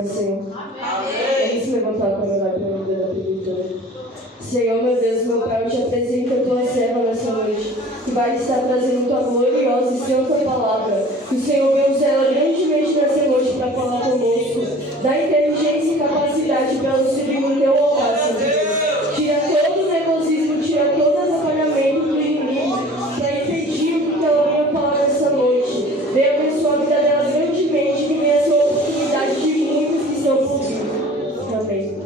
Senhor. Vamos se levantar para orar pela vida da peletora. Senhor, meu Deus, meu Pai, eu te apresento a tua serva nessa noite, que vai estar trazendo tua gloriosa e santa palavra. Que o Senhor venha usar ela grandemente nessa noite para falar conosco. Dá inteligência e capacidade para ela subir no teu altar, Senhor. Tira todo o nervosismo, tira todo o atrapalhamento do inimigo, para impedir que ela venha falar nessa noite. Venha abençoar a vida dela grandemente, que venha ser a oportunidade de muitos que estão por vir. Amém.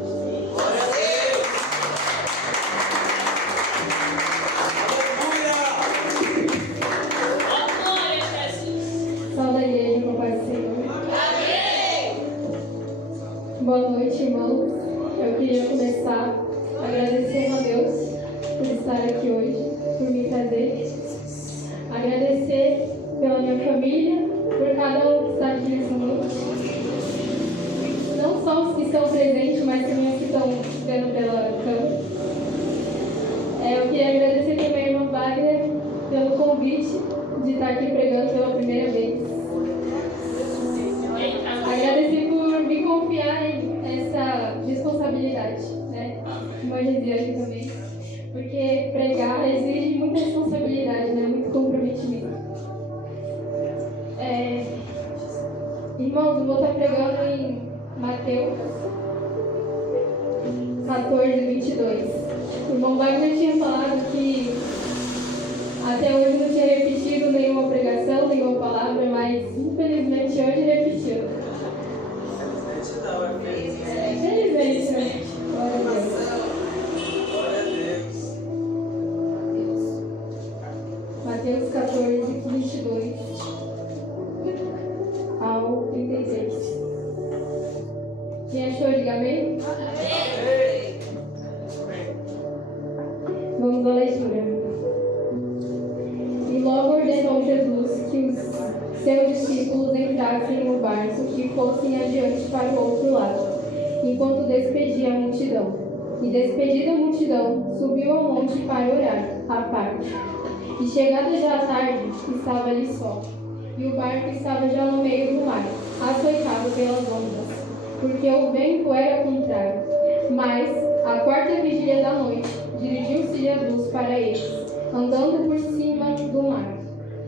Boa noite, irmãos. Eu queria começar agradecendo a Deus por estar aqui hoje, por me trazer. Agradecer pela minha família, por cada um que está aqui nessa noite. Não só os que estão presentes, mas também os que estão vendo pela câmera. Eu queria agradecer também a irmã Wagner pelo convite de estar aqui pregando pela primeira vez. Agradecer por me confiar essa responsabilidade, né? Irmã Gesiane também, porque pregar exige muita responsabilidade, né? Muito comprometimento. Irmãos, eu vou estar pregando em Mateus 14, 22. O irmão Wagner tinha falado que até hoje não tinha repetido nenhuma pregação, nenhuma palavra, mas infelizmente hoje repetiu. Infelizmente, né? Glória a Deus. Mateus 14, 22 ao 36. Quem achou, diga amém? Amém. Vamos à leitura. E logo ordenou Jesus que os seus discípulos entrassem no barco e fossem adiante para o outro lado, enquanto despedia a multidão. E despedida a multidão, subiu ao monte para orar, à parte. E chegada já a tarde, estava ali só. E o barco estava já no meio do mar, açoitado pelas ondas, porque o vento era contrário. Mas, à quarta vigília da noite, dirigiu-se Jesus para eles, andando por cima do mar.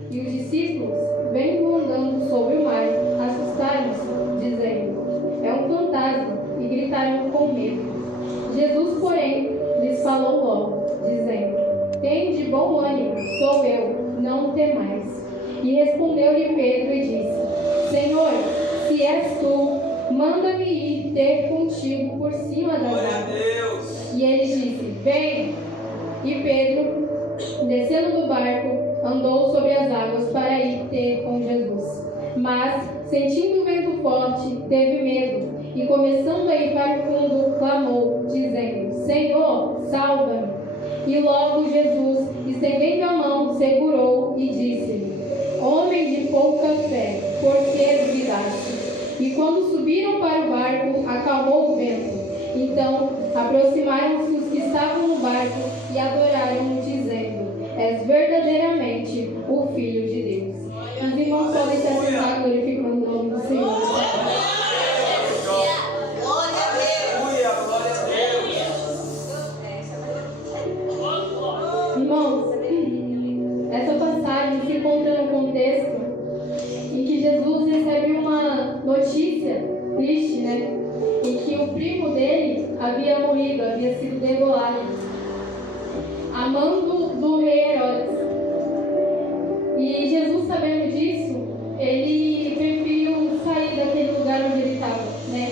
E os discípulos, vendo andando sobre o mar, assustaram-se, dizendo: é um fantasma, e gritaram com medo. Jesus, porém, lhes falou logo, dizendo: tende de bom ânimo, sou eu, não temais. E respondeu-lhe Pedro e disse: Senhor, se és tu, manda-me ir ter contigo por cima das águas. E ele disse: vem. E Pedro, descendo do barco, andou sobre as águas para ir ter com Jesus. Mas, sentindo o vento forte, teve medo, e começando a ir para o fundo, clamou, dizendo: Senhor, salva-me. E logo Jesus, estendendo a mão, segurou e disse-lhe: homem de pouca fé, por que duvidaste? E quando subiram para o barco, acalmou o vento. Então aproximaram-se os que estavam no barco e adoraram-o, dizendo: és verdadeiramente o Filho de Deus. Os irmãos podem se assentar, glorificando o nome do Senhor. Irmãos, essa passagem se encontra no contexto em que Jesus recebe uma notícia triste, né? Em que o primo dele havia morrido, havia sido degolado, a mando do rei Herodes. E Jesus, sabendo disso, ele preferiu sair daquele lugar onde ele estava, né?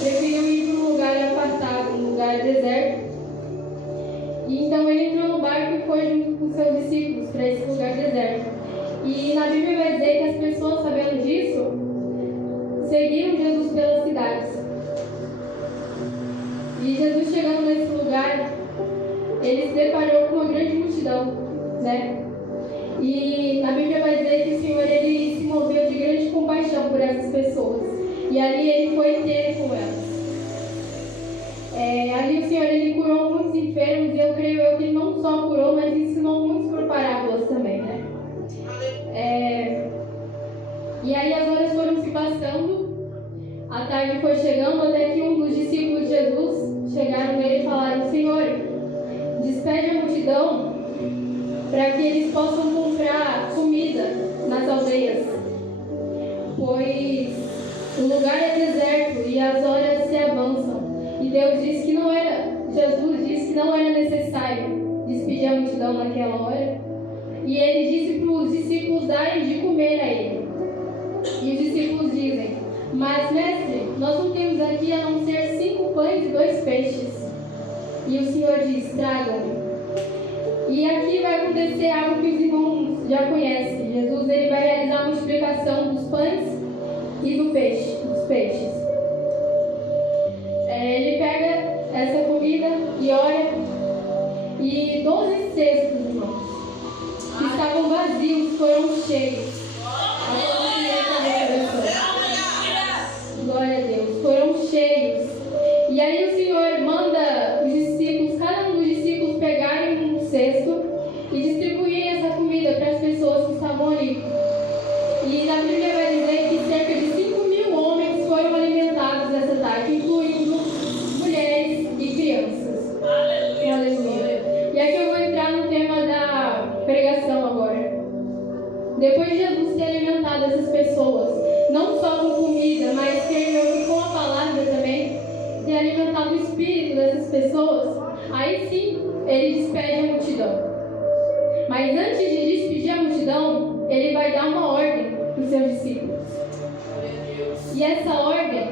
Preferiu ir para um lugar apartado, um lugar deserto. E então ele entrou no barco e foi junto com seus discípulos para esse lugar deserto. E na Bíblia vai dizer que as pessoas, sabendo disso, seguiram Jesus pelas cidades. E Jesus, chegando nesse lugar, ele se deparou com uma grande multidão, né? E a Bíblia vai dizer que o Senhor, ele se moveu de grande compaixão por essas pessoas. E ali ele foi ter com elas. Ali o Senhor, ele curou muitos enfermos, e eu creio que ele não só curou, mas ensinou muitos por parábolas também, né? E aí as horas foram se passando, A tarde foi chegando até que um dos discípulos de Jesus chegaram nele e falaram: Senhor, despede a multidão para que eles possam comprar comida nas aldeias, pois o lugar é deserto e as horas se avançam. E Jesus disse que não era necessário despedir a multidão naquela hora. E ele disse para os discípulos darem de comer a ele. E os discípulos dizem: Mas, mestre, nós não temos aqui a não ser 5 pães e 2 peixes. E o Senhor diz: Tragam-me. E aqui vai acontecer algo que os irmãos já conhecem. Jesus ele vai realizar a multiplicação dos pães e dos peixes. Ele pega essa comida e olha, e 12 cestos, irmãos, que estavam vazios, foram cheios. Glória a Deus, foram cheios. E aí o Senhor manda os discípulos, cada um dos discípulos pegarem um cesto e distribuírem essa comida para as pessoas que estavam ali. E na Bíblia vai dizer que cerca de 5.000 homens foram alimentados nessa tarde, incluindo mulheres e crianças. Aleluia. E aqui eu vou entrar no tema da pregação agora. Depois de Jesus ter alimentado essas pessoas, não só com comida, mas creio que com a palavra também, ter alimentado o espírito dessas pessoas, aí sim ele despede a multidão. Mas antes de despedir a multidão, ele vai dar uma ordem para os seus discípulos. E essa ordem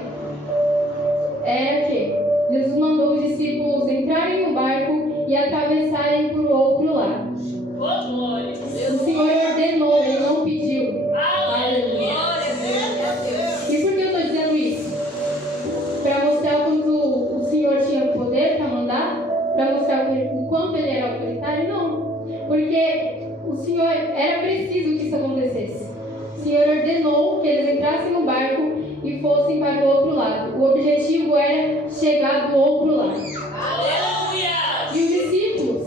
era que Jesus mandou os discípulos entrarem no barco e atravessarem para o outro lado. O Senhor ordenou, ele não pediu. Aleluia. E por que eu estou dizendo isso? Para mostrar o quanto o Senhor tinha poder para mandar? Para mostrar o quanto ele era autoritário? Não. Porque o Senhor, era preciso que isso acontecesse. O Senhor ordenou que eles entrassem no barco e fossem para o outro lado. O objetivo era chegar do outro lado. Aleluia! E os discípulos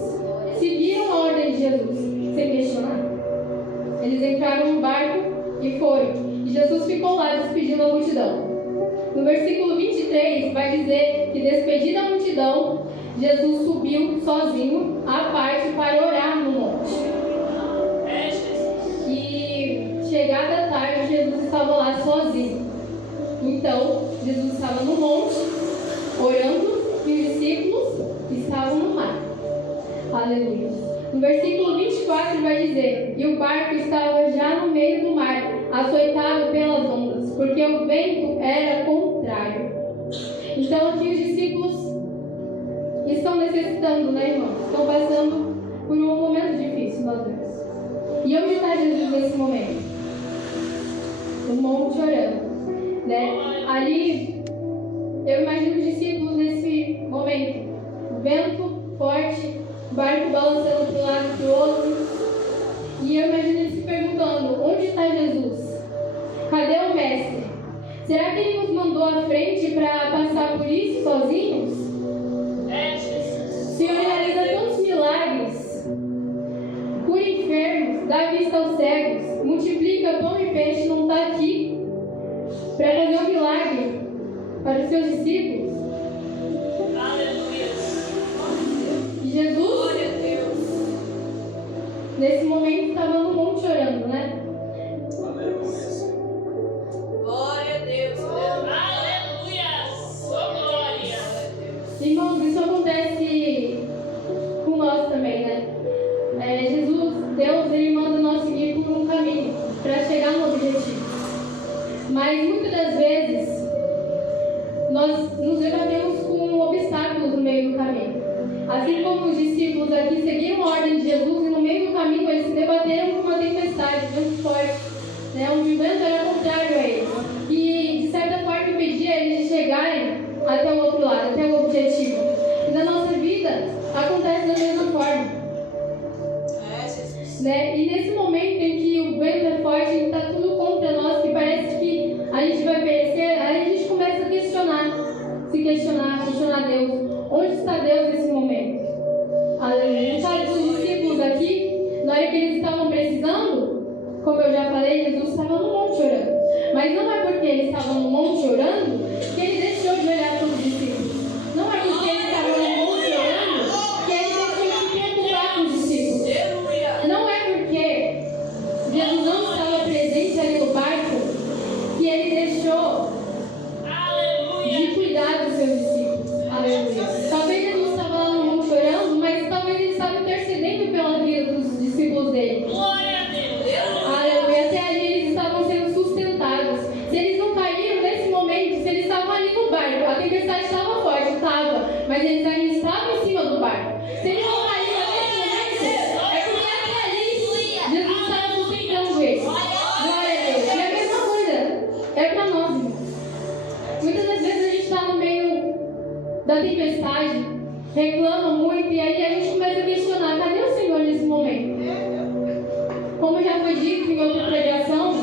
seguiram a ordem de Jesus, sem questionar. Eles entraram no barco e foram. E Jesus ficou lá despedindo a multidão. No versículo 23 vai dizer que, despedida a multidão, Jesus subiu sozinho à parte para orar no monte. E chegada a tarde, Jesus estava lá sozinho. Então, Jesus estava no monte, orando, e os discípulos estavam no mar. Aleluia. No versículo 24 vai dizer: E o barco estava já no meio do mar, açoitado pelas ondas, porque o vento era contrário. Então aqui os discípulos estão necessitando, né, irmãos? Estão passando por um momento difícil, nós vemos. E onde está Jesus nesse momento? No monte orando, né? Ali, eu imagino os discípulos nesse momento. Vento forte, barco balançando para um lado e para o outro. E eu imagino eles se perguntando: onde está Jesus? Cadê o mestre? Será que ele nos mandou à frente para passar por isso sozinhos? O Senhor realiza tantos milagres, cura enfermos, dá vista aos cegos, multiplica pão e peixe, não está aqui para fazer um milagre para os seus discípulos? E Jesus, nesse momento, estava no monte orando, né? Glória a Deus. Aleluia. Glória. Irmãos, isso acontece com nós também, né? Jesus, Deus, ele manda nós seguir por um caminho para chegar no objetivo. Mas muitas das vezes nós nos debatemos com obstáculos no meio do caminho. Assim como os discípulos aqui seguiram a ordem de Jesus e no meio do caminho eles se debateram com uma tempestade, um vento forte, né? Onde o vento era contrário a eles. E de certa forma impedia eles de chegarem até o outro lado, até o objetivo. E na nossa vida acontece da mesma forma. Né? E nesse momento em que o vento é forte e está tudo contra nós, que parece que a gente vai perecer, aí a gente começa a questionar Deus. Onde está Deus nesse momento? Aleluia. No caso dos discípulos aqui, na hora que eles estavam precisando, como eu já falei, Jesus estava no monte orando. Mas não é porque ele estava no monte orando que ele deixou de olhar para os discípulos. Não é porque ele estava no monte orando que ele deixou de se preocupar com os discípulos. Não é porque Jesus não estava presente ali no barco que ele deixou de cuidar dos seus discípulos. Aleluia. Talvez ele não estava lá no monte orando, mas talvez ele estava intercedendo pela vida dos discípulos dele. Aleluia. Até ali eles estavam sendo sustentados. Se eles não caíram nesse momento, se eles estavam ali no barco, a tempestade estava forte, estava, mas eles ainda estavam em cima do barco. Se eles não caíram nesse momento, é porque até ali Jesus estava sustentando eles. Glória a Deus. E a mesma coisa é para nós, irmãos. Muitas das vezes a gente está no meio da tempestade, reclama muito, e aí a gente começa a questionar: cadê o Senhor nesse momento? Como já foi dito em outra pregação,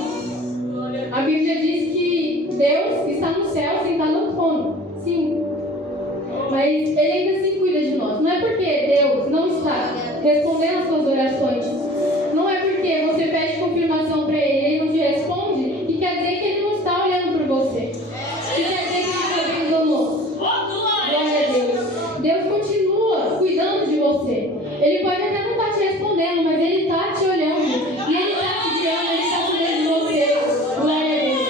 a Bíblia diz que Deus está no céu sentado no trono. Sim. Mas Ele ainda assim cuida de nós. Não é porque Deus não está respondendo as suas orações, não é porque você pede confirmação para Ele e Ele não te responde, que quer dizer que Ele não está olhando por você. Que quer dizer que Ele está vendo o nosso. Glória a Deus. Deus continua cuidando de você. Ele pode até não estar te respondendo, mas Ele está te olhando. E Ele está te guiando, Ele está cuidando de você. Glória a Deus.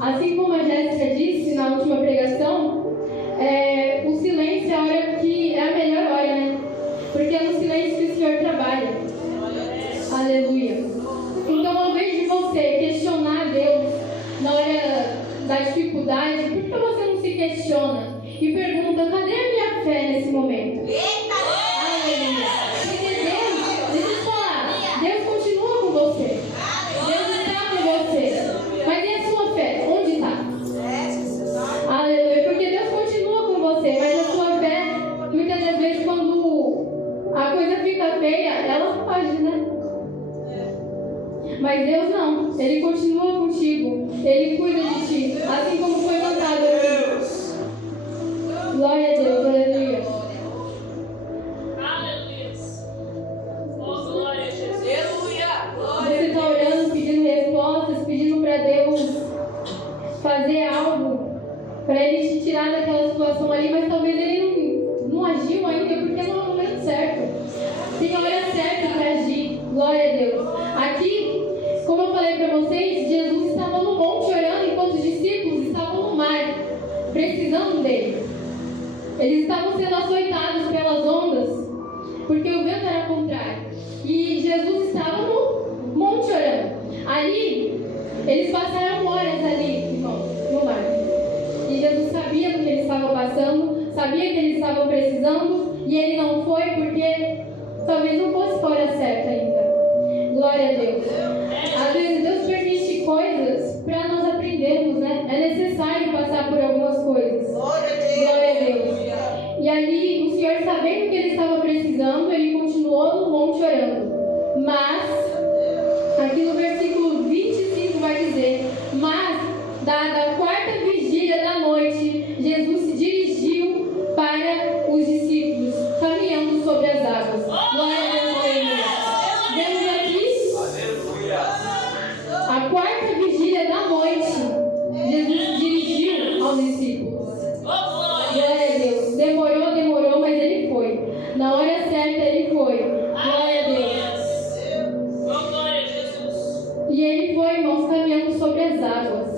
Assim como a Jéssica disse na última pregação, o silêncio é a hora que é a melhor hora, né? Porque é no silêncio que o Senhor trabalha. Aleluia. Então, ao invés de você questionar Deus na hora da dificuldade, por que você não se questiona e pergunta: cadê a minha fé nesse momento? Aleluia. Porque Deus, deixa eu te falar, Deus continua com você. Deus está com você. Mas e a sua fé? Onde está? Aleluia. Porque Deus continua com você, mas a sua fé, muitas das vezes, quando a coisa fica feia, ela foge, né? Mas Deus não, Ele continua contigo, Ele cuida de ti, assim como foi cantado aqui. Glória a Deus, aleluia. Aleluia. Oh, glória a Jesus. Aleluia. Você está orando, pedindo respostas, pedindo para Deus fazer algo, para Ele te tirar daquela situação ali, mas talvez Ele não agiu ainda, porque não é o momento certo. Tem a hora certa para agir. Glória a Deus. Aqui, como eu falei para vocês, Jesus estava no monte orando enquanto os discípulos estavam no mar, precisando dele. Eles estavam sendo açoitados pelas ondas, porque o vento era contrário. E Jesus estava no monte orando. Ali, eles passaram horas ali, irmãos, no mar. E Jesus sabia do que eles estavam passando, sabia que eles estavam precisando, e ele não foi porque talvez não fosse a hora certa ainda. Glória a Deus. Às vezes Deus permite coisas para nós aprendermos, né? É necessário passar por algumas coisas. Glória a Deus. E ali, o Senhor, sabendo que ele estava precisando, ele continuou no monte orando. Mas, aqui no versículo 25 vai dizer: mas, dada a quarta vigília da noite, Jesus se dirigiu para os discípulos, caminhando sobre as águas. Glória a Deus. Vemos aqui a quarta vigília da noite, Jesus se dirigiu aos discípulos. Glória a Deus. Demorou, mas ele foi. Na hora certa ele foi. Glória a Deus. Glória a Jesus. E ele foi, irmãos, caminhando sobre as águas.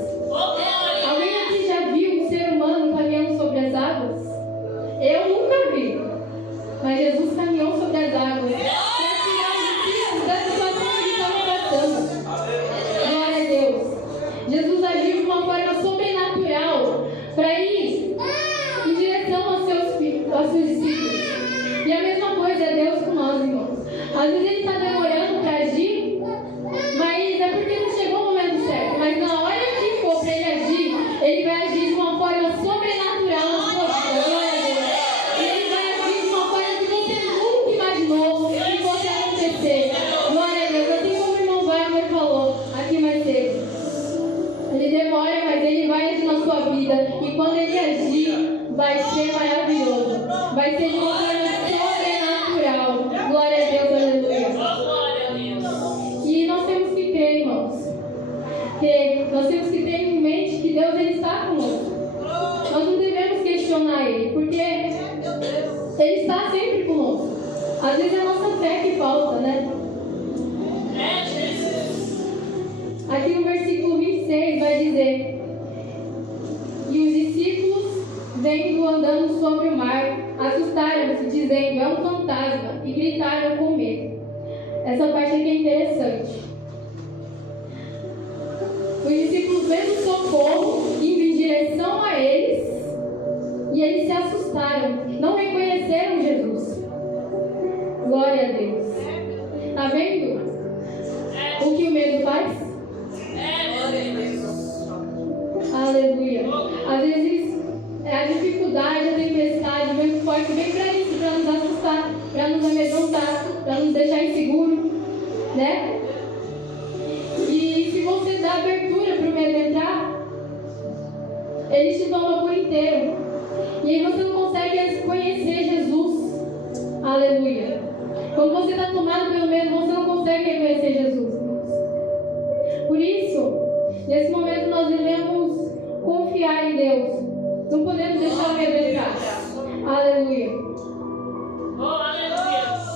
Alguém aqui já viu um ser humano caminhando sobre as águas? Eu nunca vi. Mas Jesus caminhou sobre as águas para tirar os discípulos da situação que eles estavam passando. Glória a Deus. Jesus agiu de uma forma sobrenatural para ir em direção aos seus discípulos. E a mesma coisa é Deus com nós, irmãos. Às vezes ele está demorando para agir, mas é porque não chegou o momento certo. Mas na hora que for para ele agir, ele vai agir de uma forma sobrenatural na sua vida. Glória a Deus. E ele vai agir de uma forma que você nunca imaginou que fosse acontecer. Glória a Deus. Assim como o irmão Wagner falou aqui mais cedo. Ele demora, mas ele vai agir na sua vida. E quando ele agir, vai ser maravilhoso. Vai ser de uma forma sobrenatural. Glória a Deus, aleluia. Glória a Deus. E nós temos que crer temos que ter em mente que Deus ele está conosco. Nós não devemos questionar Ele, porque Ele está sempre conosco. Às vezes é a nossa fé que falta, né? Aqui no versículo 26 vai dizer: e os discípulos, vendo andando sobre o mar, assustaram-se, dizendo: é um fantasma, e gritaram com medo. Essa parte aqui é interessante. Os discípulos vendo socorro, indo em direção a eles, e eles se assustaram, não reconheceram Jesus. Glória a Deus. Está vendo o que o medo faz? Aleluia. Às vezes a dificuldade, a tempestade, o vento forte vem para isso, para nos assustar, para nos amedrontar, para nos deixar inseguro, né? E se você dá abertura para o medo entrar, ele te toma por inteiro. E aí você não consegue conhecer Jesus. Aleluia. Quando você está tomado pelo medo, você não consegue reconhecer Jesus. Por isso, nesse momento nós devemos confiar em Deus. Não podemos deixar o medo entrar. Aleluia.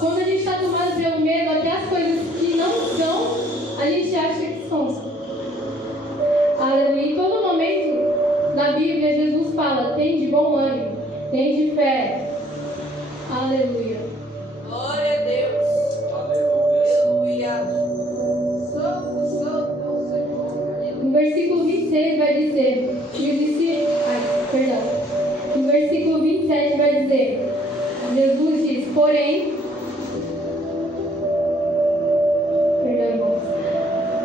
Quando a gente está tomado pelo medo, até as coisas que não são, a gente acha que são. Aleluia. Em todo momento na Bíblia, Jesus fala: tem de bom ânimo, tem de fé. Aleluia. Glória a Deus. Aleluia. No versículo 26 vai dizer, no versículo 27 vai dizer, Jesus diz: porém,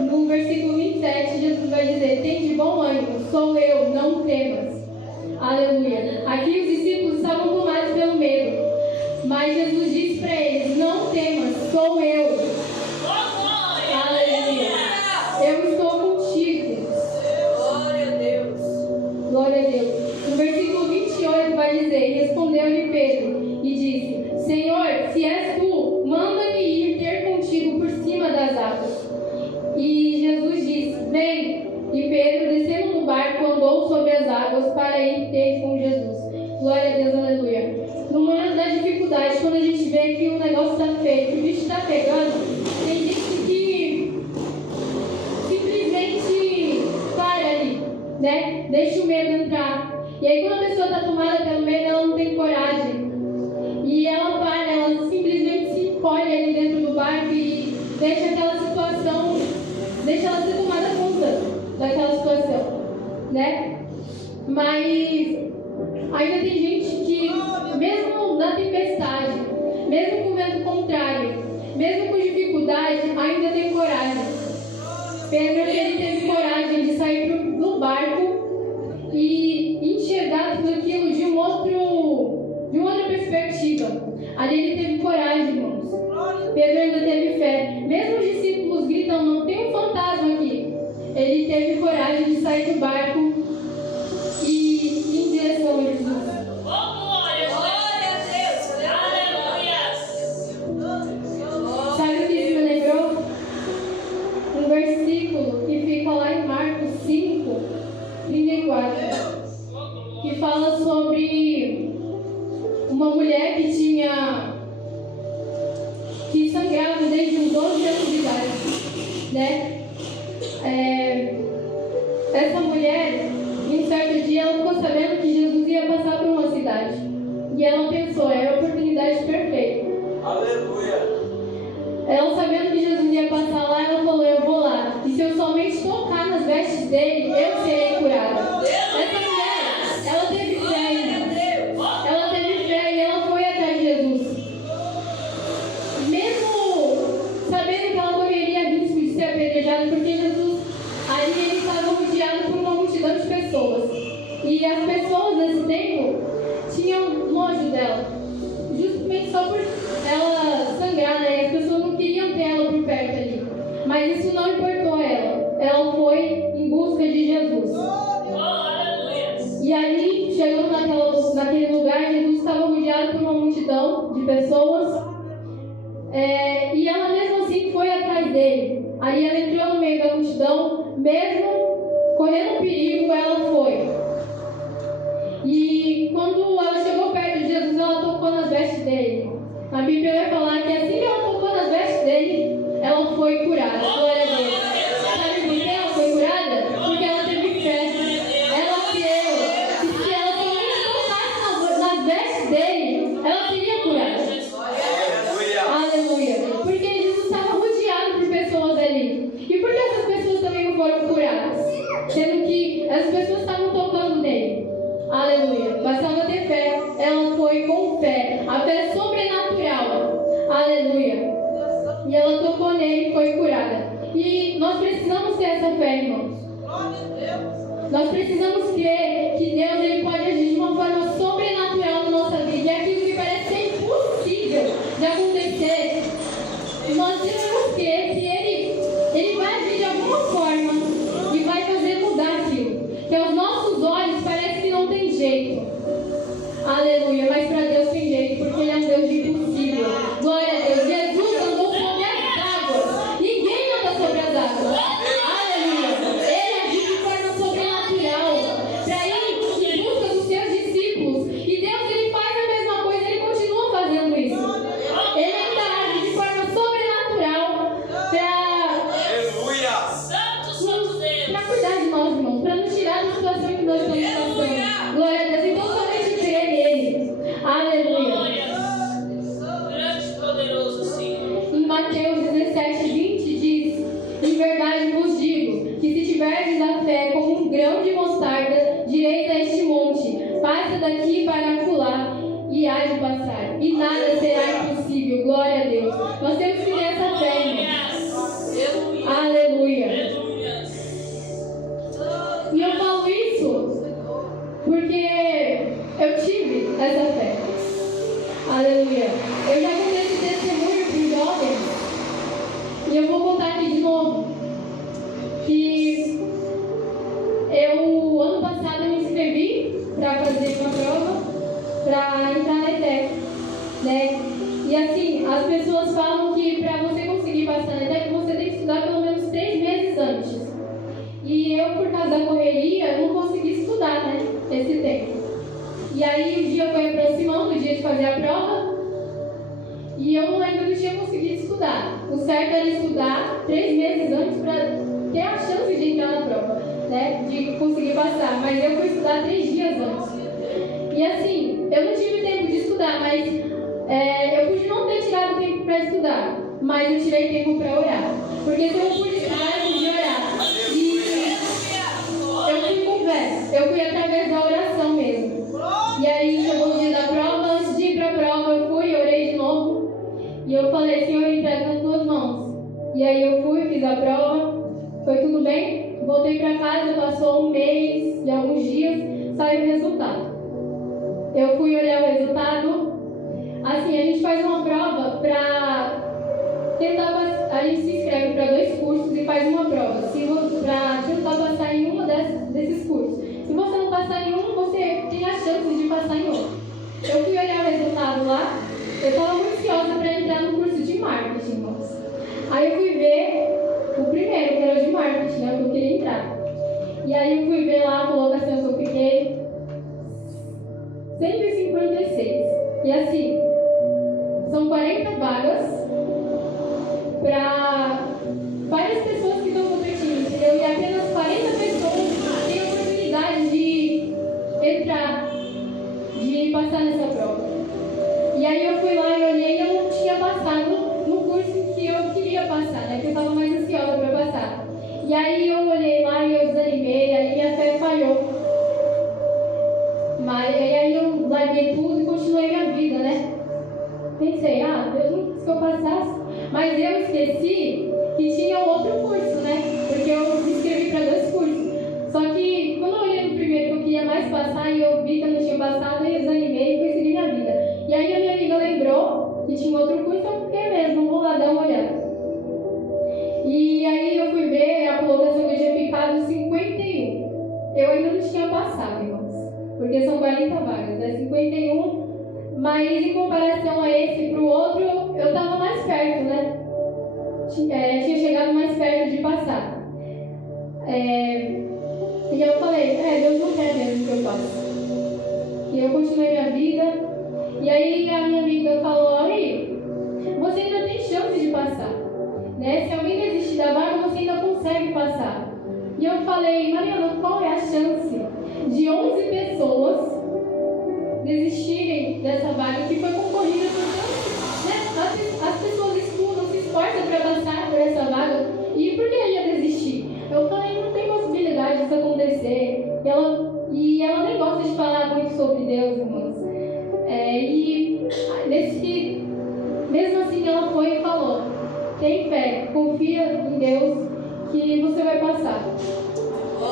no versículo 27 Jesus vai dizer: tem de bom ânimo, sou eu, não temas. Aleluia. Aqui os discípulos estavam tomados pelo medo, mas Jesus disse para eles: não temas, sou eu. Aleluia. Eu estou contigo. Glória a Deus. Glória a Deus. No versículo 28 vai dizer: respondeu-lhe Pedro e disse: Senhor, se és tu, manda-me ir ter contigo por cima das águas. E Jesus disse: vem. E Pedro, descendo do barco, andou sobre as águas para ir ter com Jesus. Glória a Deus, aleluia. No momento da dificuldade, quando a gente vê que o negócio está feio, que o bicho está pegando, tem gente que simplesmente para ali, né? Deixa o medo entrar. E aí, quando a pessoa está tomada pelo medo, ela não tem coragem. E ela para, ela simplesmente se encolhe ali dentro do barco e deixa aquela situação, deixa ela ser tomada conta daquela situação, né? Mas ainda tem gente que, mesmo na tempestade, mesmo com vento contrário, mesmo com dificuldade, ainda tem coragem. Pedro, ele teve coragem de sair do barco e enxergar tudo aquilo de uma outra perspectiva. Ali ele teve coragem, irmãos. Pedro ainda teve fé. Mesmo os discípulos gritam: não tem um fantasma aqui. Ele teve coragem de sair do barco e ir em direção a Jesus. Glória a Deus. Aleluia. Sabe o que isso me lembrou? Um versículo que fica lá em Marcos 5, 34, que fala sobre uma mulher que sangrava desde os 12 anos de idade, né? Essa mulher, em um certo dia, ela ficou sabendo que Jesus ia passar por uma cidade. E ela pensou: é a oportunidade perfeita. Aleluia. Ela, sabendo que Jesus ia passar lá, ela falou: eu vou lá. E se eu somente tocar nas vestes dele, eu serei curada. Essa mulher, ela teve fé, irmão. Ela teve fé e ela foi atrás de Jesus. Mesmo sabendo que ela correria risco de ser apedrejada, porque Jesus, ali ele estava rodeado por uma multidão de pessoas. E as pessoas nesse tempo tinham nojo dela, justamente só por ela sangrar, né? As pessoas não queriam ter ela por perto ali. Mas isso não importou a ela. Ela foi em busca de Jesus. E ali, chegando naquele lugar, Jesus estava rodeado por uma multidão de pessoas. E ela mesmo assim foi atrás dele. Aí ela entrou no meio da multidão, mesmo correndo perigo, ela foi. E quando ela chegou perto de Jesus, ela tocou nas vestes dele. A Bíblia vai falar que assim que ela tocou nas vestes dele, ela foi curada. Glória a Deus. Sabe por que ela foi curada? Porque ela teve fé. Ela creu. E se ela somente tocasse nas vestes dele, ela seria curada. Aleluia. Porque Jesus estava rodeado por pessoas ali. E por que essas pessoas também não foram curadas? Sendo que as pessoas estavam tocando nele. Aleluia. Bastava ter fé. Ela foi com fé. A fé sobrenatural. Aleluia. E ela tocou nele e foi curada. E nós precisamos ter essa fé, irmãos. Nós precisamos crer que Deus ele pode agir de uma forma sobrenatural na nossa vida. E aquilo que parece ser impossível de acontecer, nós devemos crer que Ele vai agir de alguma forma e vai fazer mudar aquilo. Que aos nossos olhos parece que não tem jeito. Aleluia. Mas para Deus tem jeito, porque Ele é um Deus de impossível. Glória a Deus. Jesus andou sobre as águas. Ninguém anda sobre as águas. Aleluia. Ele agiu de forma sobrenatural para ir em busca dos seus discípulos. E Deus ele faz a mesma coisa, Ele continua fazendo isso. Ele ainda age de forma sobrenatural para cuidar de nós, irmãos, para nos tirar da situação que nós estamos passando. Glória a Deus. Então somente crer nele. Aleluia. Em Mateus 17:20 diz: em verdade vos digo, que se tiverdes a fé como um grão de mostarda, direis a este monte: passa daqui para acolá, e há de passar, e nada será impossível. Glória a Deus. Nós temos que ter essa fé, irmãos. Aleluia. E eu falo isso porque eu tive essa fé. Aleluia. Eu já contei esse testemunho para os jovens. E eu vou contar aqui de novo. Que eu, ano passado, eu me inscrevi para fazer uma prova para entrar na ETEC, né? E assim, as pessoas falam que para você conseguir passar na ETEC, você tem que estudar pelo menos 3 meses antes. E eu, por causa da correria, não consegui estudar, né? Esse tempo. E aí o dia foi aproximando, o dia de fazer a prova. E eu não lembro que eu tinha conseguido estudar. O certo era estudar 3 meses antes para ter a chance de entrar na prova, né? De conseguir passar. Mas eu fui estudar 3 dias antes. E assim, eu não tive tempo de estudar, mas eu pude não ter tirado tempo para estudar. Mas eu tirei tempo para orar. Porque se eu não pude estudar, eu podia orar. E eu fui com fé. Eu fui através da oração mesmo. E aí chegou o dia da prova. Antes de ir para a prova, eu fui, orei de novo. E eu falei: Senhor, eu entrego nas tuas mãos. E aí eu fui, fiz a prova. Foi tudo bem. Voltei para casa, passou 1 mês e alguns dias, saiu o resultado. Eu fui olhar o resultado. Assim, a gente faz uma prova para tentar. A gente se inscreve para 2 cursos e faz uma prova para tentar passar em um desses cursos. Se você não passar em um, você tem a chance de passar em outro. Eu fui olhar o resultado lá. Eu estava muito ansiosa para entrar no curso de marketing, irmãos. Aí eu fui ver o primeiro, que era o de marketing, né, que eu queria entrar. E aí eu fui ver lá a colocação que eu fiquei: 156. E assim, são 40 vagas para várias pessoas que estão competindo, entendeu? E apenas 40 pessoas têm a oportunidade de entrar, de passar nessa prova. E aí eu fui lá e olhei e eu não tinha passado no curso que eu queria passar, né? Que eu estava mais ansiosa para passar. E aí eu olhei lá e eu desanimei, aí minha fé falhou. Mas aí eu larguei tudo e continuei minha vida, né? Pensei: Deus não quis que eu passasse. Mas eu esqueci que tinha outro curso, né? Porque eu me inscrevi para 2 cursos. Só que quando eu olhei no primeiro que eu queria mais passar e eu vi que eu não tinha passado, eu desanimei e fui seguir minha vida. E aí a minha amiga lembrou que tinha outro curso, eu fiquei mesmo, vou lá dar uma olhada. E aí eu fui ver a colocação que eu tinha ficado 51. Eu ainda não tinha passado, irmãos. Porque são 40 vagas, né? 51. Mas em comparação a esse para o outro, eu estava mais perto, né? Tinha chegado mais perto de passar. E eu falei, Deus não quer mesmo que eu faça. E eu continuei minha vida. E aí a minha amiga falou, aí, você ainda tem chance de passar. Né? Se alguém desistir da vaga, você ainda consegue passar. E eu falei, Mariana, qual é a chance de 11 pessoas desistirem dessa vaga que foi concorrida por tantos, né? As pessoas estudam, se esforçam para passar por essa vaga. E por que eu ia desistir? Eu falei, não tem possibilidade disso acontecer. E ela nem gosta de falar muito sobre Deus, irmãos. Mesmo assim, ela foi e falou, tem fé, confia em Deus que você vai passar.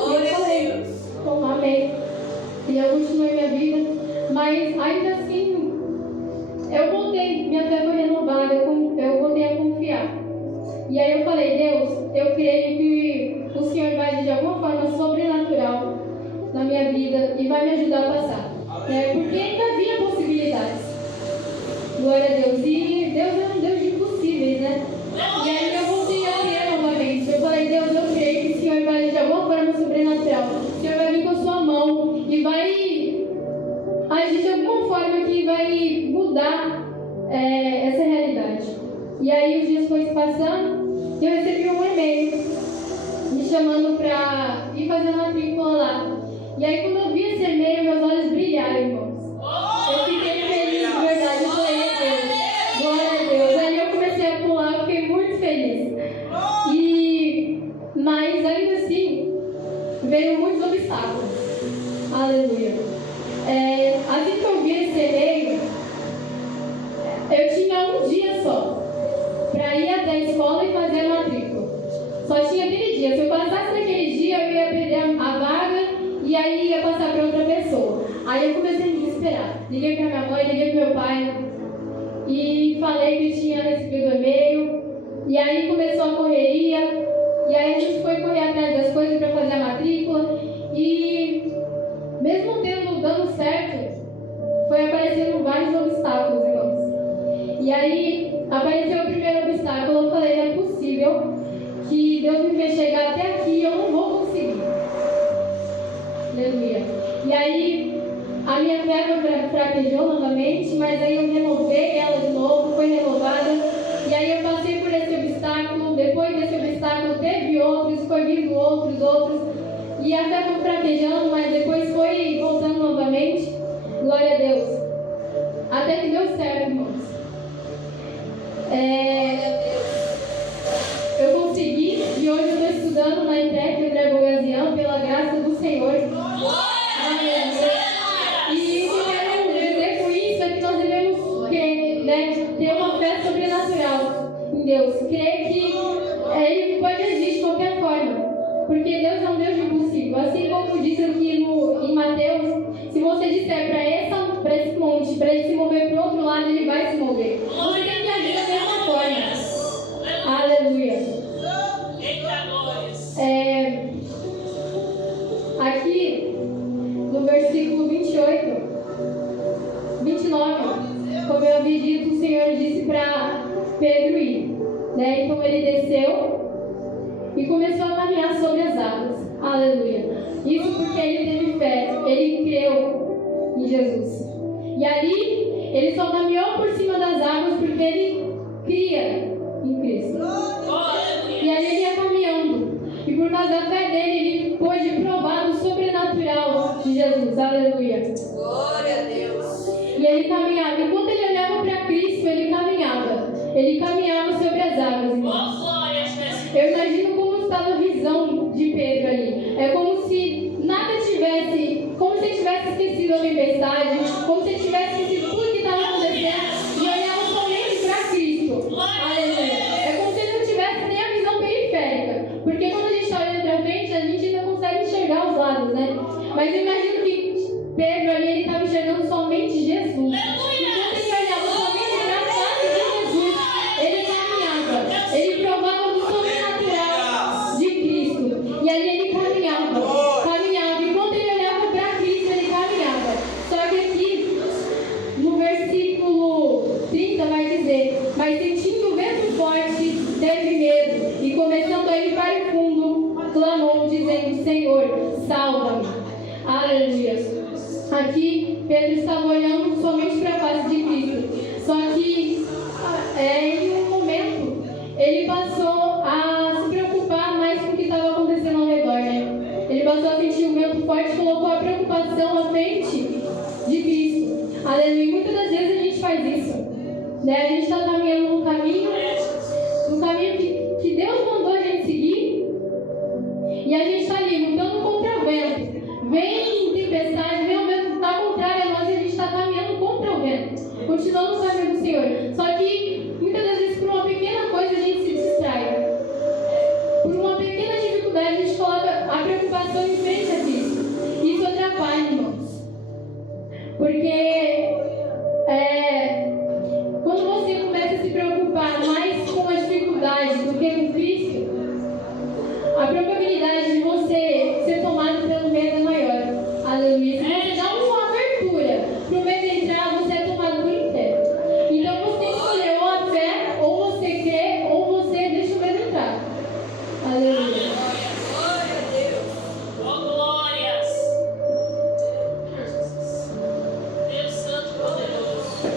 E eu falei, amém. E eu continuei minha vida, mas ainda assim, eu voltei, minha fé foi renovada, eu voltei a confiar. E aí eu falei, Deus, eu creio que o Senhor vai agir de alguma forma sobrenatural na minha vida e vai me ajudar a passar. Porque ainda havia possibilidades. Glória a Deus. E Deus é um Deus de impossíveis, né? E aí eu voltei a crer novamente. Eu falei, Deus, eu creio que o Senhor vai agir de alguma forma sobrenatural. O Senhor vai vir com a sua mão e vai agir de alguma forma que vai mudar essa realidade. E aí os dias foram se passando e eu recebi um e-mail me chamando para ir fazer a matrícula lá. E aí quando eu vi esse e-mail, meus olhos brilharam, irmãos. Eu fiquei feliz, de verdade. Eu falei, Deus, glória a Deus. Aí eu comecei a pular, eu fiquei muito feliz. Mas ainda assim, veio muitos obstáculos. Aleluia. Assim que eu vi esse e-mail, eu tinha um dia só para ir até a escola e fazer a matrícula. Só tinha aquele dia. Se eu passasse naquele dia, eu ia perder a vaga e aí ia passar para outra pessoa. Aí eu comecei a me desesperar. Liguei para minha mãe, liguei para meu pai e falei que tinha recebido o e-mail. E aí começou a correria. E aí a gente foi correr atrás das coisas para fazer a matrícula. E mesmo dando certo, foi aparecendo vários obstáculos, irmãos. E aí apareceu o primeiro obstáculo. Eu falei, não é possível que Deus me fez chegar até aqui e eu não vou conseguir. Aleluia. E aí a minha fé fraquejou novamente, mas aí eu renovei ela de novo, foi renovada. E aí eu passei por esse obstáculo. Depois desse obstáculo teve outros, foi vindo outros. E a fé foi fraquejando, mas depois foi voltando novamente. Glória a Deus. Até que deu certo, irmãos. Eu consegui e hoje eu estou estudando na ITEC André Bogazian, pela graça do Senhor. E o que eu quero dizer com isso é que nós devemos crer, né? Ter uma fé sobrenatural em Deus. Crer que Ele pode agir de qualquer forma. Porque Deus é um Deus de impossível. Assim como diz aqui em Mateus, se você disser para esse monte, para ele se mover para o outro lado, ele vai se mover. Você tem que agir da mesma forma. Aleluia. Aqui, no versículo 29, como eu havia dito, o Senhor disse para Pedro ir. Né? Então ele desceu e começou a caminhar sobre as águas. Aleluia. Isso porque ele teve fé, ele creu em Jesus. E ali, ele só caminhou por cima das águas porque ele cria em Cristo. E aí ele ia caminhando. E por causa da fé dele, ele pôde provar o sobrenatural de Jesus. Aleluia. Glória a Deus. E ele caminhava. Enquanto ele olhava para Cristo, ele caminhava. Ele caminhava sobre as águas, irmãos. Eu imagino como estava a visão de Pedro ali. É como se nada tivesse, como se ele tivesse esquecido a tempestade, como se ele tivesse esquecido tudo que estava acontecendo e olhava somente para Cristo. Aleluia. É como se ele não tivesse nem a visão periférica. Porque quando a gente está olhando para frente, a gente ainda consegue enxergar os lados, né? Mas eu imagino que Pedro ali, ele estava enxergando somente Jesus. Enquanto ele olhava somente para a face de Jesus, ele caminhava. Ele provava do sobrenatural de Cristo. E ali ele caminhava. Enquanto ele olhava para Cristo, ele caminhava. Só que aqui, no versículo 30, vai dizer: mas sentindo o vento forte, teve medo. E começando a ir para o fundo, clamou, dizendo: Senhor, salva. Aleluia. Aqui, Pedro estava olhando somente para a face de Cristo. Só que, em um momento, ele passou a se preocupar mais com o que estava acontecendo ao redor, né? Ele passou a sentir um vento forte e colocou a preocupação à frente de Cristo. Aleluia. E muitas das vezes a gente faz isso, né? A gente está caminhando num caminho que Deus mandou a gente seguir, e a gente está ali lutando contra o vento. Vem tempestade, vem o vento que está contrário a nós e a gente está caminhando contra o vento, continuando no caminho do Senhor. Só que muitas das vezes, por uma pequena coisa, a gente se distrai. Por uma pequena dificuldade, a gente coloca a preocupação em frente a Cristo. Isso atrapalha, irmãos. Porque quando você começa a se preocupar mais com a dificuldade do que com Cristo, a probabilidade de você ser tomado pelo medo é maior. Aleluia. Se você dá uma abertura para o medo entrar, você é tomado por inteiro. Então você tem que escolher ou a fé, ou você crê, ou você deixa o medo entrar. Aleluia. Glória a Deus. Oh, glórias. Deus Santo e Poderoso.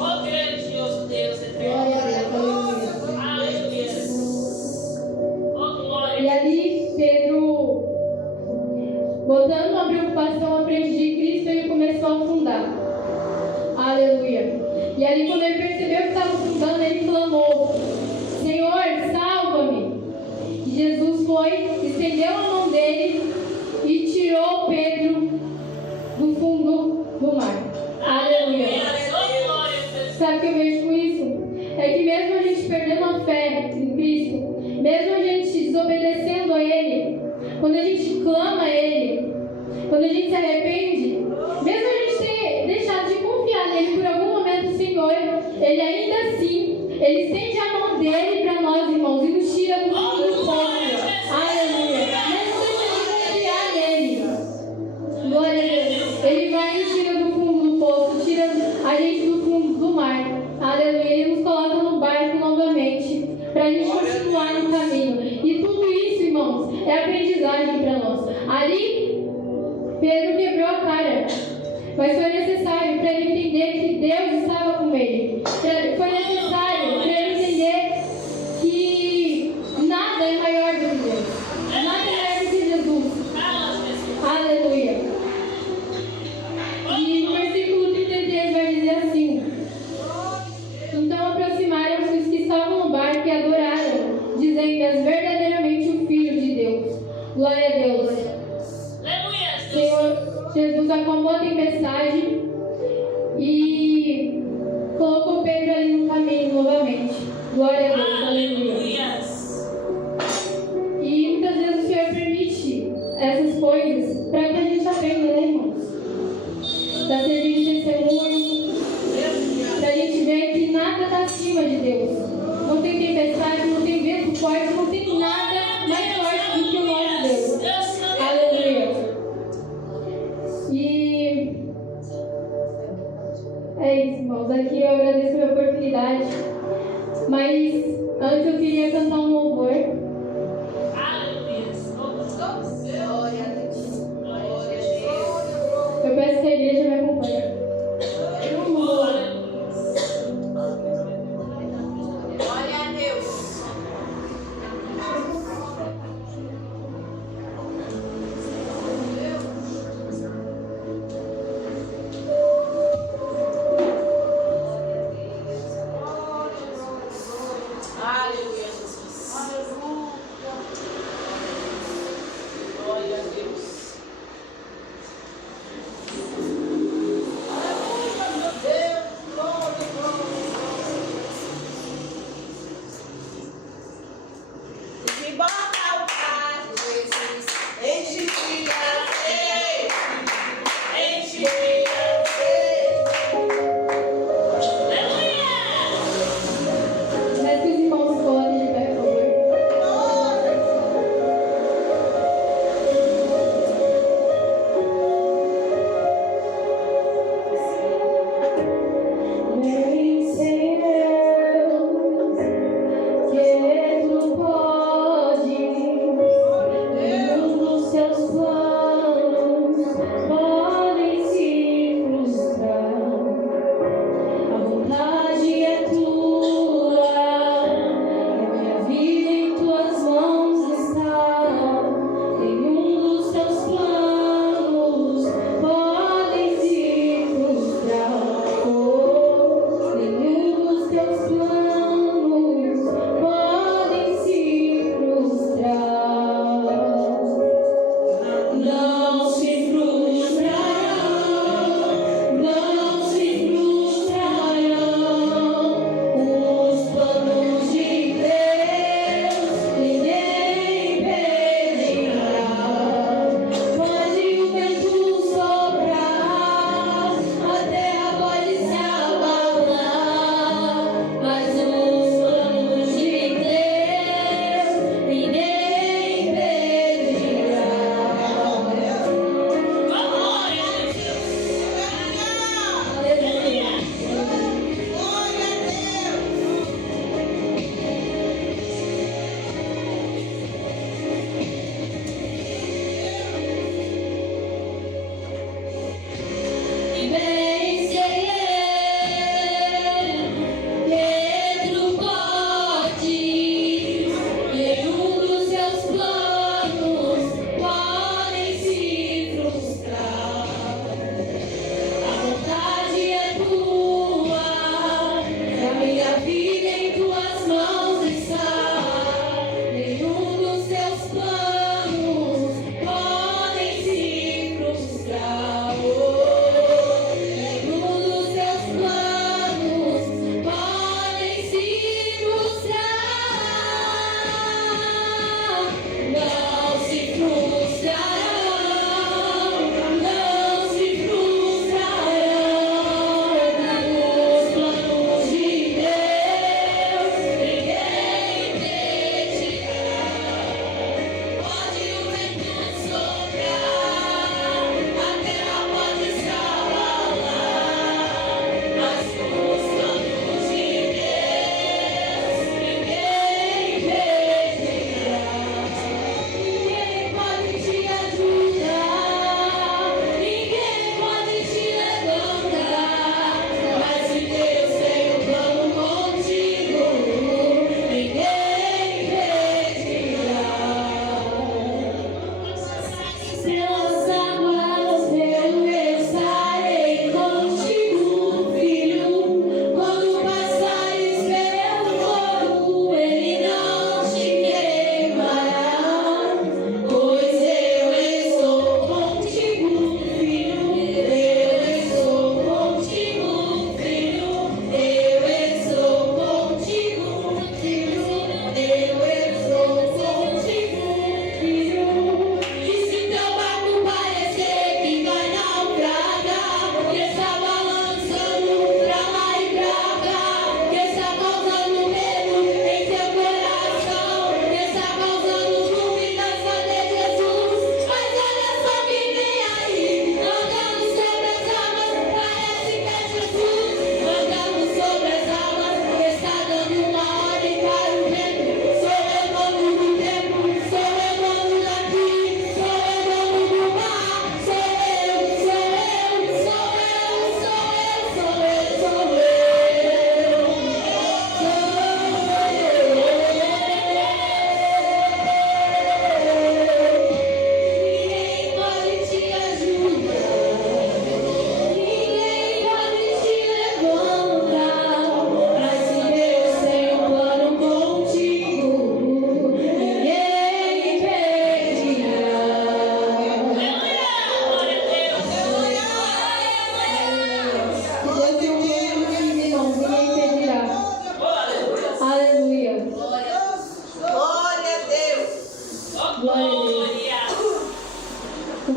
Oh, grandioso Deus eterno. Aleluia. Oh, glória. E ali, Pedro, botando uma preocupação à frente de Cristo, ele começou a afundar. Aleluia. E ali, quando ele percebeu que estava afundando, ele clamou: Senhor, salva-me. E Jesus foi, estendeu a mão dele e tirou Pedro do fundo do mar. Aleluia. Oh, glória a Deus. Sabe o que eu vejo com isso? É que mesmo a gente perdendo a fé em Cristo, mesmo a gente desobedecendo a Ele, quando a gente clama a Ele, quando a gente se arrepende, mesmo a gente ter deixado de confiar nele por algum momento, o Senhor, Ele ainda assim, Ele estende a mão dele para nós, irmãos, e nos tira do fundo do poço. Aleluia. Mesmo deixando de confiar nele. Glória a Deus. Ele vai e nos tira do fundo do poço, tira a gente do fundo do mar. Aleluia. Ele nos coloca no barco novamente, para a gente continuar no caminho. E tudo isso, irmãos, é aprendizagem para nós. Ali, Pedro quebrou a cara, mas foi necessário para ele entender que Deus estava com ele. Foi necessário para ele entender que nada é maior do que Deus. Nada é maior do que Jesus. Aleluia. E no versículo 33 vai dizer assim: Então aproximaram-se os que estavam no barco e adoraram, dizendo: És verdadeiramente o Filho de Deus. Glória a Deus. Senhor Jesus acalmou a tempestade e colocou Pedro ali no caminho novamente. Glória a Deus. Aleluia. E muitas vezes o Senhor permite essas coisas para que a gente aprenda, né, irmãos? Para servir de testemunho, para a gente ver que nada está acima de Deus. Não tem tempestade, não tem vento forte, não tem nada mais forte do que o nosso Deus. Aleluia. E é isso, irmãos. Aqui eu agradeço pela oportunidade. Mas antes eu queria cantar um louvor. Eu peço que a igreja me acompanhe. Glória a Deus. Aleluia, Jesus. Glória a Deus. Me bota o prato, Jesus. Enche-me a sede. Enche-me a sede. Aleluia! Peço que os irmãos se coloquem de pé, por favor. Vem, Senhor, que tu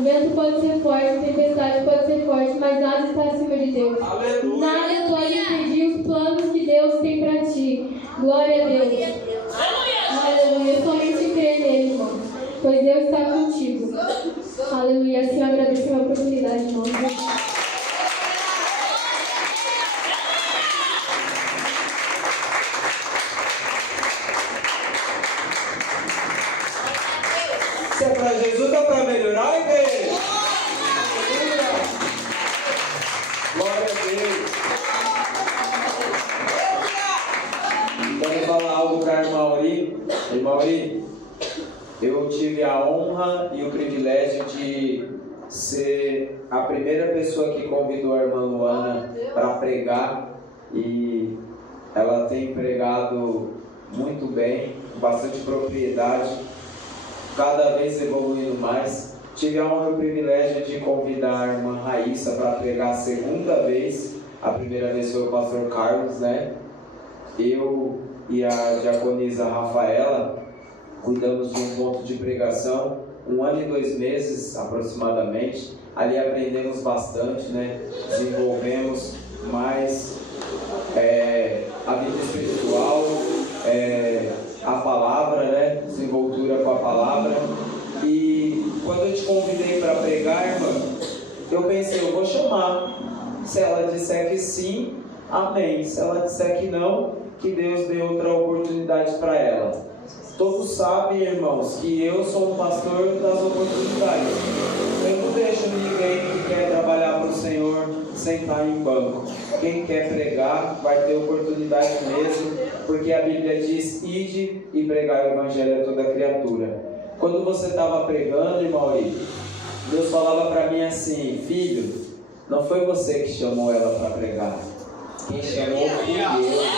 O vento pode ser forte, a tempestade pode ser forte, mas nada está acima de Deus. Aleluia. Nada pode impedir os planos que Deus tem para ti. Glória a Deus. Aleluia. Somente crê nele, irmão, pois Deus está contigo. Aleluia. Assim eu agradeço a oportunidade, irmão. Se é para Jesus, é para melhorar, igreja. Glória a Deus. Quero falar algo para a irmã Mauri. Irmã Mauri, eu tive a honra e o privilégio de ser a primeira pessoa que convidou a irmã Luana para pregar, e ela tem pregado muito bem, com bastante propriedade, cada vez evoluindo mais. Tive a honra e o privilégio de convidar a irmã Raíssa para pregar a segunda vez. A primeira vez foi o pastor Carlos, né? Eu e a diaconisa Rafaela cuidamos de um ponto de pregação, 1 ano e 2 meses aproximadamente. Ali aprendemos bastante, né? Desenvolvemos mais a vida espiritual, a palavra, né? Desenvoltura com a palavra. E quando eu te convidei para pregar, irmã, eu pensei, eu vou chamar. Se ela disser que sim, amém. Se ela disser que não, que Deus dê outra oportunidade para ela. Todos sabem, irmãos, que eu sou um pastor das oportunidades. Eu não deixo ninguém que quer trabalhar para o Senhor sentar em banco. Quem quer pregar vai ter oportunidade mesmo, porque a Bíblia diz: ide e pregai o Evangelho a toda criatura. Quando você estava pregando, irmão Mauri, Deus falava para mim assim: filho, não foi você que chamou ela para pregar. Quem chamou foi Deus.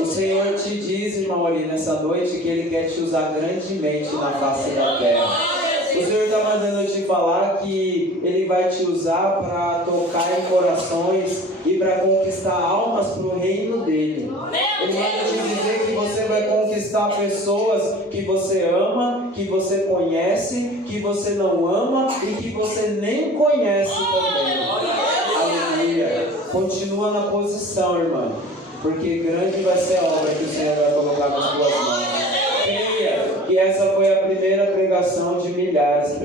O Senhor te diz, irmão Mauri, nessa noite, que Ele quer te usar grandemente na face da terra. O Senhor está mandando eu te falar que Ele vai te usar para tocar em corações e para conquistar almas para o reino dEle. Ele manda te dizer que você vai conquistar pessoas que você ama, que você conhece, que você não ama e que você nem conhece também. Aleluia. Continua na posição, irmã, porque grande vai ser a obra que o Senhor vai colocar nas tuas mãos. Creia que essa foi a primeira pregação de milhares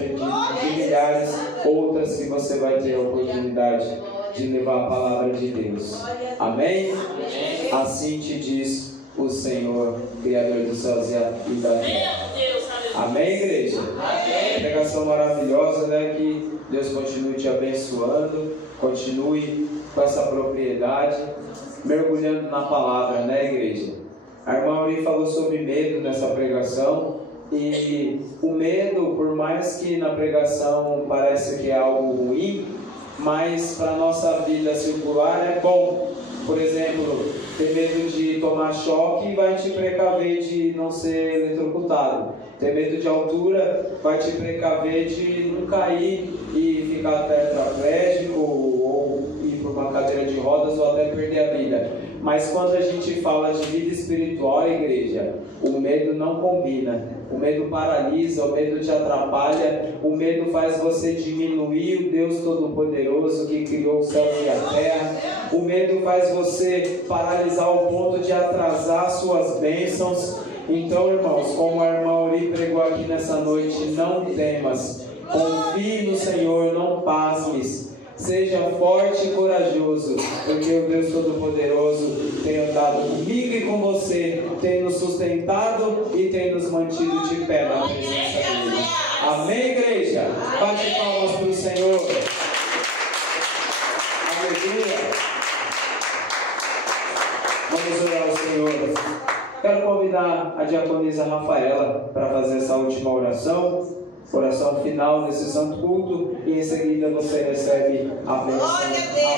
outras que você vai ter a oportunidade de levar a palavra de Deus. Amém? Assim te diz o Senhor, Criador dos céus e da terra. Amém, igreja? Pregação maravilhosa, né? Que Deus continue te abençoando, continue com essa propriedade, mergulhando na palavra, né, igreja? A irmã Mauri falou sobre medo nessa pregação, e o medo, por mais que na pregação pareça que é algo ruim, mas para a nossa vida circular é bom. Por exemplo, ter medo de tomar choque vai te precaver de não ser eletrocutado. Ter medo de altura vai te precaver de não cair e ficar tetraplégico ou ir por uma cadeira de rodas ou até perder a vida. Mas quando a gente fala de vida espiritual, igreja, o medo não combina. O medo paralisa, o medo te atrapalha, o medo faz você diminuir o Deus Todo-Poderoso que criou os céus e a terra. O medo faz você paralisar ao ponto de atrasar suas bênçãos. Então, irmãos, como a irmã Mauri pregou aqui nessa noite, não temas, confie no Senhor, não pasmes. Seja forte e corajoso, porque o Deus Todo-Poderoso tem andado comigo e com você, tem nos sustentado e tem nos mantido de pé na presença dEle. Amém, igreja? Bate palmas para o Senhor. Aleluia. Vamos orar ao Senhor. Quero convidar a diaconisa Rafaela para fazer essa última oração. Oração final desse santo culto, e em seguida você recebe a bênção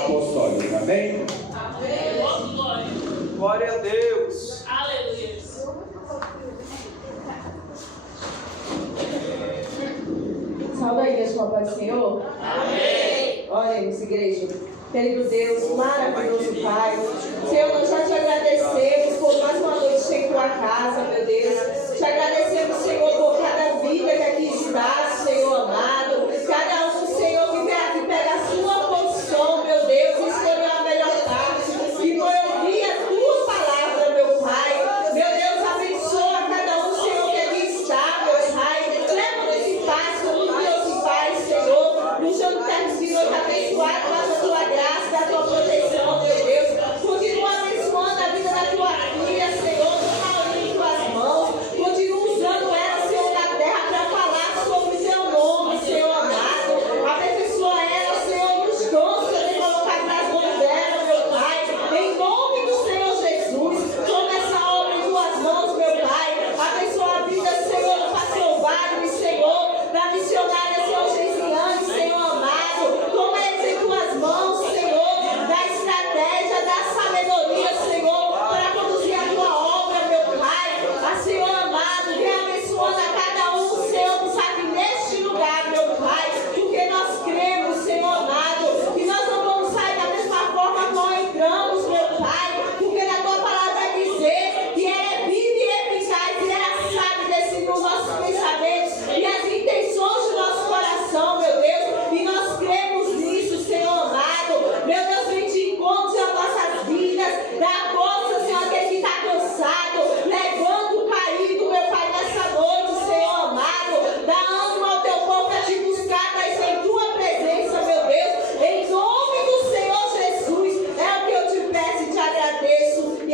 apostólica. Amém? Amém. Glória a Deus. Aleluia. Salve a igreja com a paz do Senhor. Amém. Oremos, igreja. Querido Deus, maravilhoso Pai, Senhor, nós já te agradecemos por mais uma noite em tua casa, meu Deus. Te agradecemos, Senhor, por cada vida que aqui está.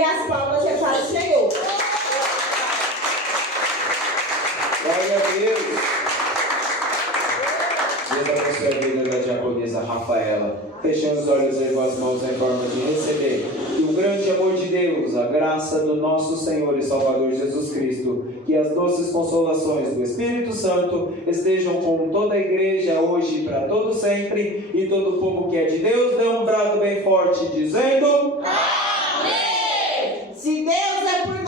E as palmas é para o Senhor. Glória a Deus. Deus abençoe a vida da diaconisa Rafaela. Fechando os olhos e as mãos em forma de receber que o grande amor de Deus, a graça do nosso Senhor e Salvador Jesus Cristo, que as doces consolações do Espírito Santo estejam com toda a igreja hoje e para todo sempre, e todo o povo que é de Deus dê um brado bem forte dizendo: Amém! Se Deus é por